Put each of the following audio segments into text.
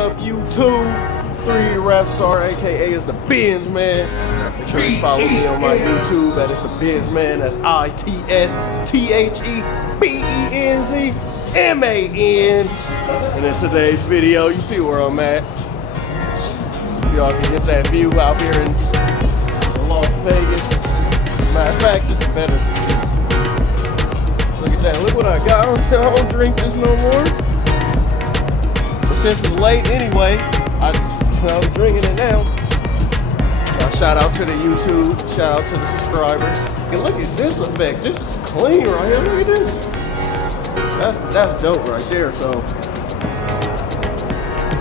up, YouTube? 3 Rap Star, aka is the Benz Man. Make sure you follow me on my YouTube at It's the Benz Man. That's ITSTHEBENZMAN. And in today's video, you see where I'm at. Y'all can get that view out here in Las Vegas. Matter of fact, this is better. Look at that. Look what I got. I don't drink this no more. But since it's late anyway, I'm drinking it now. Shout out to the YouTube. Shout out to the subscribers. And look at this effect. This is clean right here. Look at this. That's dope right there. So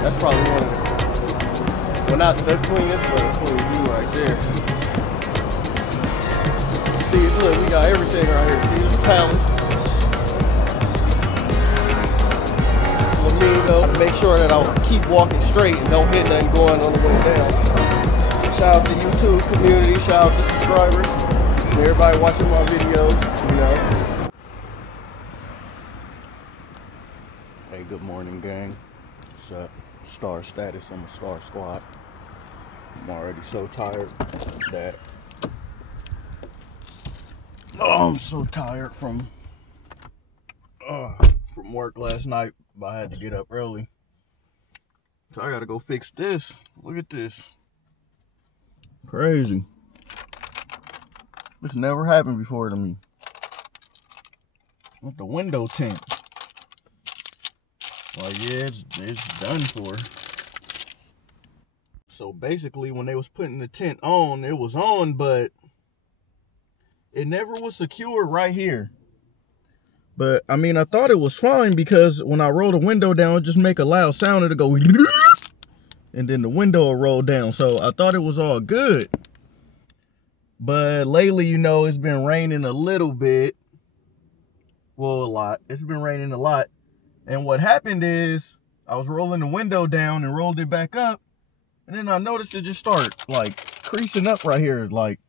that's probably one of the, well, not the cleanest, but a clean view right there. See, look, we got everything right here. See this pallet. Flamingo. To make sure that I'll keep walking straight and don't hit nothing going on the way down. Shout out to YouTube community. Shout out to subscribers and everybody watching my videos. You know. Hey, good morning, gang. What's up? Star status. I'm a star squad. I'm already so tired that I'm so tired from work last night, but I had to get up early. So I gotta go fix this. Look at this. Crazy. This never happened before to me. With the window tint. Like, yeah, it's done for. So basically, when they was putting the tint on, it was on, but it never was secure right here. But, I mean, I thought it was fine because when I roll the window down, it just make a loud sound. It'll go, and then the window will roll down. So I thought it was all good. But lately, you know, it's been raining a little bit. Well, a lot. It's been raining a lot. And what happened is I was rolling the window down and rolled it back up. And then I noticed it just started like creasing up right here. Like,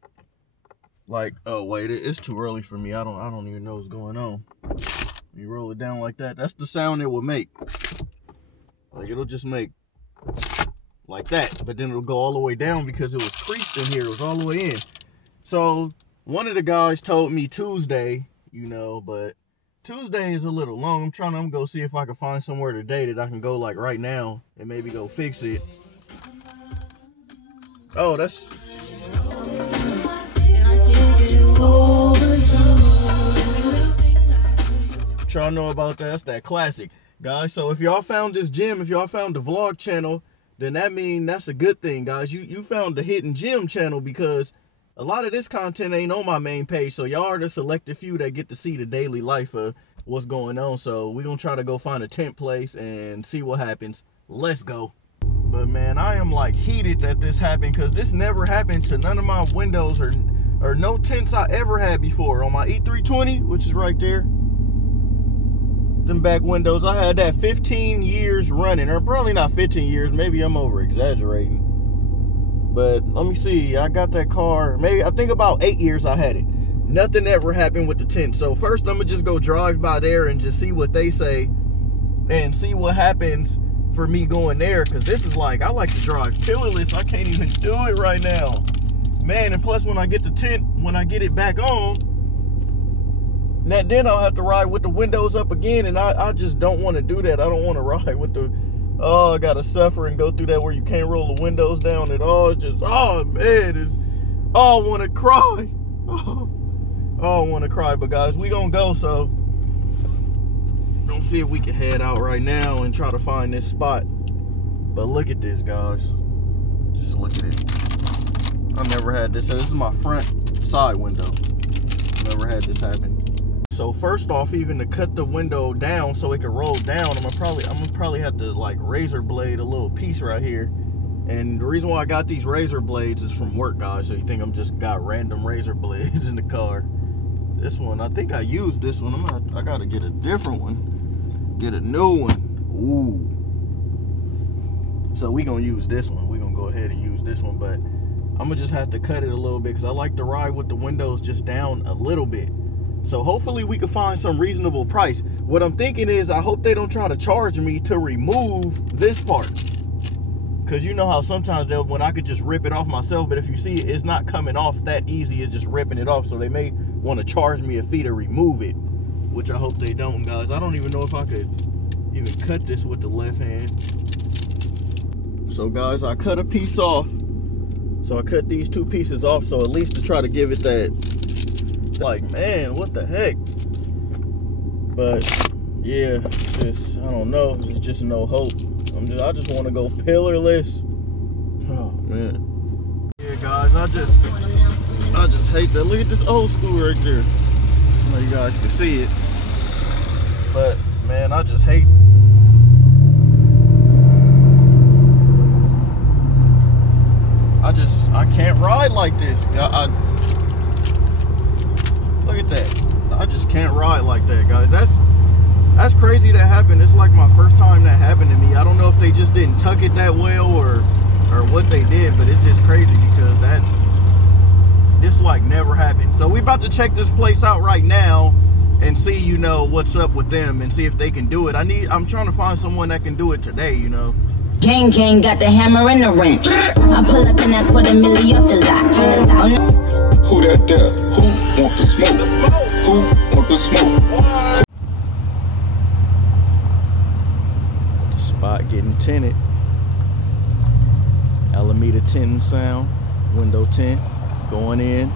oh wait, it's too early for me. I don't even know what's going on. You roll it down like that. That's the sound it will make. Like, it'll just make like that. But then it'll go all the way down because it was creased in here. It was all the way in. So one of the guys told me Tuesday, you know, but Tuesday is a little long. I'm gonna go see if I can find somewhere today that I can go like right now and maybe go fix it. Oh, that's... What y'all know about that? That's that classic, guys. So if y'all found this gem, if y'all found the vlog channel, then that means that's a good thing, guys. You found the hidden gem channel, because a lot of this content ain't on my main page. So y'all are the selected few that get to see the daily life of what's going on. So we're gonna try to go find a tent place and see what happens. Let's go. But man, I am like heated that this happened, because this never happened to none of my windows or no tents I ever had before. On my E320, which is right there, them back windows, I had that 15 years running, or probably not 15 years, maybe I'm over exaggerating. But let me see, I got that car, maybe, I think about 8 years I had it. Nothing ever happened with the tent. So first I'm gonna just go drive by there and just see what they say and see what happens for me going there, because this is like, I like to drive pillarless. I can't even do it right now, man. And plus, when I get the tent, when I get it back on, then I'll have to ride with the windows up again, and I just don't want to do that. I don't want to ride with the, oh, I gotta suffer and go through that where you can't roll the windows down at all. It's just, oh man, it's, oh, I want to cry. Oh, I want to cry. But guys, we gonna go, so don't see if we can head out right now and try to find this spot. But look at this, guys. Just look at it. I never had this. So this is my front side window. Never had this happen. So first off, even to cut the window down so it can roll down, I'm gonna probably have to like razor blade a little piece right here. And the reason why I got these razor blades is from work, guys. So you think I'm just got random razor blades in the car. This one, I think I used this one. I gotta get a different one. Get a new one. Ooh. So we gonna use this one. We gonna go ahead and use this one, but I'm gonna just have to cut it a little bit because I like to ride with the windows just down a little bit. So hopefully we can find some reasonable price. What I'm thinking is, I hope they don't try to charge me to remove this part. Because you know how sometimes when I could just rip it off myself, but if you see it's not coming off that easy, it's just ripping it off. So they may want to charge me a fee to remove it, which I hope they don't, guys. I don't even know if I could even cut this with the left hand. So guys, I cut a piece off. So I cut these 2 pieces off, so at least to try to give it that, like, man, what the heck? But yeah, just, I don't know, there's just no hope. I just want to go pillarless. Oh man. Yeah guys, I just hate that. Look at this old school right there. I know you guys can see it, but man, I just hate. I can't ride like this. Look at that. I just can't ride like that, guys. That's crazy that happened. It's like my first time that happened to me. I don't know if they just didn't tuck it that well or what they did, but it's just crazy because this like never happened. So we about to check this place out right now and see, you know, what's up with them and see if they can do it. I'm trying to find someone that can do it today, you know. Gang got the hammer and the wrench. I pull up and I put $1 million off the lot. Who that there? Who want the smoke? Who want the smoke? The spot getting tinted. Alameda tinting sound. Window tint going in.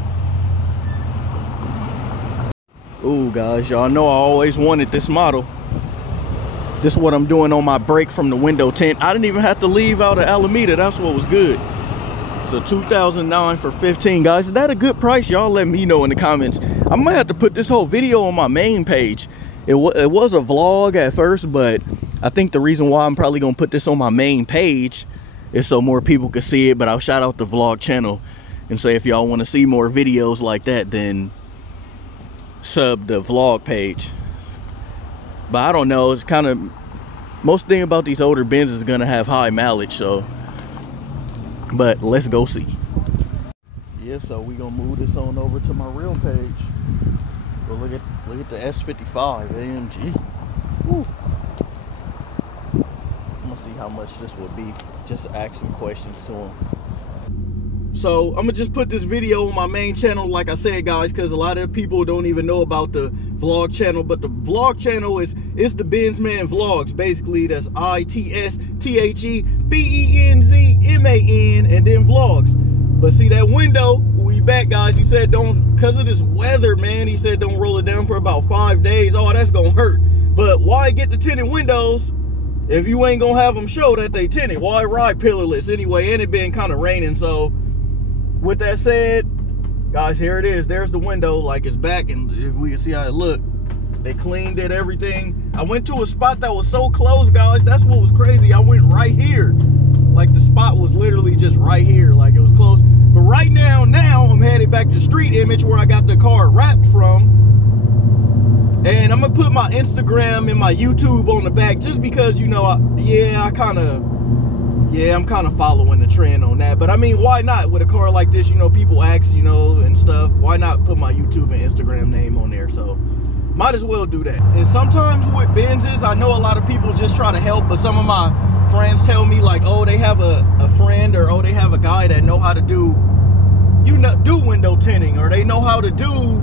Ooh guys, y'all know I always wanted this model. This is what I'm doing on my break from the window tint. I didn't even have to leave out of Alameda. That's what was good. So 2009 for 15, guys. Is that a good price? Y'all let me know in the comments. I might have to put this whole video on my main page. It was a vlog at first, but I think the reason why I'm probably gonna put this on my main page is so more people could see it. But I'll shout out the vlog channel and say if y'all want to see more videos like that, then sub the vlog page. But I don't know, it's kind of, most thing about these older Benz is gonna have high mileage, so, but let's go see. Yeah, so we gonna move this on over to my real page. But look at the S55 AMG. Woo. I'm gonna see how much this would be. Just ask some questions to them. So I'm gonna just put this video on my main channel, like I said, guys, because a lot of people don't even know about the vlog channel. But the vlog channel is the Benzman Vlogs. Basically, that's ITSTHEBENZMAN and then vlogs. But see that window, we back, guys. He said don't, because of this weather, man. He said don't roll it down for about 5 days. Oh, that's gonna hurt. But why get the tinted windows if you ain't gonna have them show that they tinted? Why ride pillarless anyway? And it been kind of raining, so. With that said, guys, here it is. There's the window, like it's back, and if we can see how it looked, they cleaned it, everything. I went to a spot that was so close, guys. That's what was crazy. I went right here. Like the spot was literally just right here, like it was close. But right now I'm headed back to Street Image where I got the car wrapped from. And I'm gonna put my Instagram and my YouTube on the back just because, you know, I'm kind of following the trend on that. But I mean, why not? With a car like this, you know, people ask, you know, and stuff. Why not put my YouTube and Instagram name on there? So might as well do that. And sometimes with Benzes, I know a lot of people just try to help, but some of my friends tell me like, oh, they have a friend, or oh, they have a guy that know how to do, you know, do window tinting, or they know how to do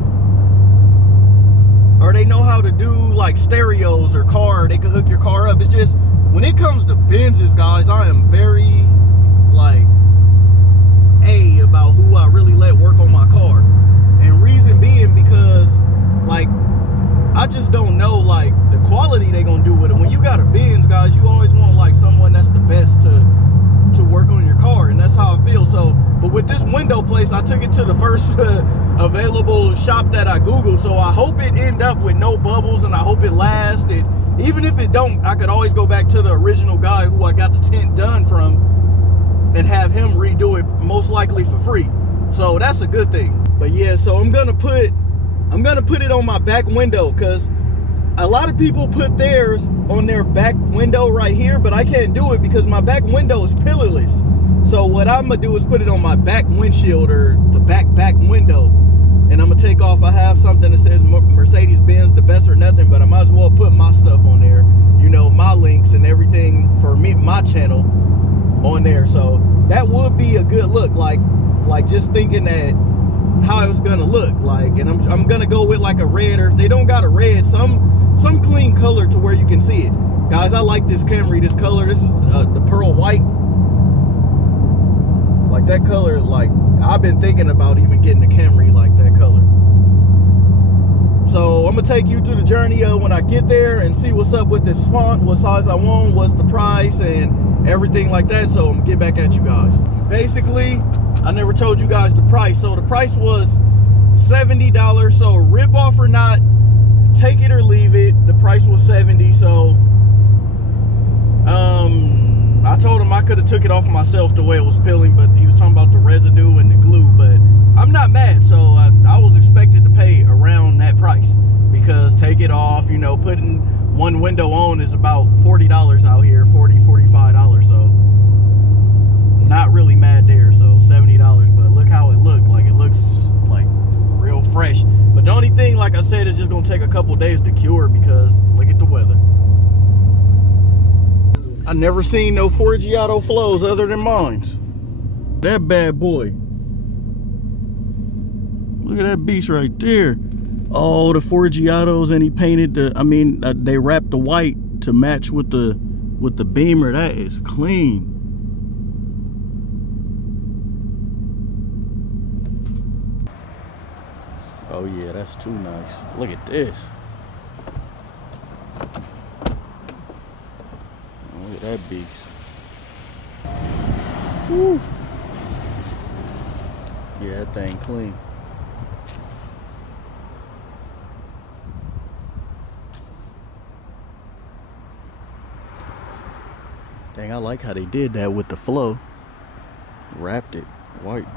like stereos or car. They can hook your car up. It's just, when it comes to Benzes, guys, I am very like about who I really let work on my car. And reason being because like I just don't know like the quality they gonna do with it. When you got a Benz, guys, you always want like someone that's the best to work on your car, and that's how I feel. So, but with this window place, I took it to the first available shop that I Googled. So I hope it end up with no bubbles, and I hope it lasts. Even if it don't, I could always go back to the original guy who I got the tint done from and have him redo it, most likely for free. So that's a good thing. But yeah, so I'm gonna put it on my back window, because a lot of people put theirs on their back window right here, but I can't do it because my back window is pillarless. So what I'm gonna do is put it on my back windshield, or the back window. And I'm gonna take off, I have something that says Mercedes-Benz, the best or nothing, but I might as well put my stuff on there. You know, my links and everything for me, my channel. on there. So that would be a good look, like just thinking that how it's gonna look like. And I'm gonna go with like a red, or if they don't got a red, some clean color to where you can see it. Guys, I like this Camry, this color. This is the pearl white. Like that color, like I've been thinking about even getting a Camry like that color. So I'm gonna take you through the journey of when I get there and see what's up with this font, what size I want, what's the price, and everything like that. So I'm gonna get back at you guys. Basically, I never told you guys the price. So the price was $70. So rip off or not, take it or leave it, the price was $70. So I told him I could have took it off myself the way it was peeling, but he was talking about the residue and the glue. But I'm not mad. So I was expected to pay around that price, because take it off, you know, putting one window on is about $40 out here, $45. So not really mad there. So $70, but look how it looked. Like it looks like real fresh. But the only thing, like I said, is just gonna take a couple days to cure, because look at the weather. I never seen no Forgiato flows other than mine's. That bad boy. Look at that beast right there. Oh, the Forgiatos, and he painted the, I mean, they wrapped the white to match with the Beamer. That is clean. Oh yeah, that's too nice. Look at this. Look at that beast. Woo. Yeah, that thing clean. Dang, I like how they did that with the flow. Wrapped it white.